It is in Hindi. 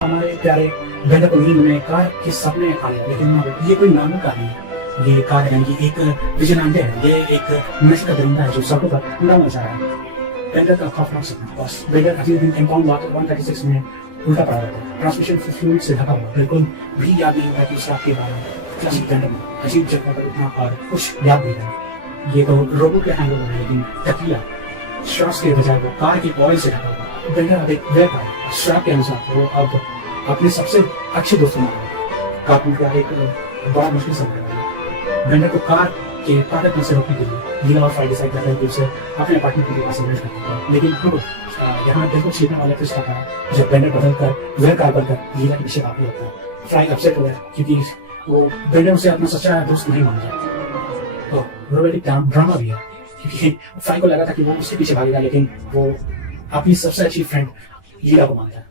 हमारे प्यारे वेंडर को नींद में कार के सपने आए, लेकिन ये कोई नॉर्मल कार नहीं है। ये कार है कि एक विजिलेंटे है, ये एक नशे का दरिंदा है जो सड़कों पर उड़ा मचा रहा है। वेंडर का खौफनाक सपना। बस वेंडर अगले दिन कंपाउंड लॉट 136 में उल्टा पड़ा रहता है, ट्रांसमिशन फ्लूइड से ढका हुआ, बिल्कुल भी याद नहीं होता कि उस रात के बारे में क्लासिक वेंडर में अजीब जगह पर उठना और कुछ याद नहीं है। ये तो रोबोट के हैंगओवर है, लेकिन तकिया श्वास के बजाय वो कार की ऑयल से ढका हुआ। वेंडर अब एक वेब है। श्राप के अनुसार वो अब अपने सबसे अच्छे दोस्त को मारा। काबू का एक बड़ा मुश्किल समय है। वेंडर को कार के ताकत में से रोकने के लिए लीला और फ्राई डिसाइड करते हैं कि उसे अपने अपार्टमेंट के पास इन्वेस्ट करते हैं। लेकिन यहाँ दिल को छीनने वाला ट्विस्ट आता है जब वेंडर बदल कर वेब कार बनकर लीला के पीछे भागने लगता है। फ्राई अपसेट हो गया क्योंकि वो वेंडर उसे अपना सच्चा दोस्त नहीं मान रहा। तो रोमांटिक ड्रामा भी है क्योंकि फ्राई को लगा था कि वो उसके पीछे भागेगा, लेकिन वो अपनी सबसे अच्छी फ्रेंड लीला को मानता है।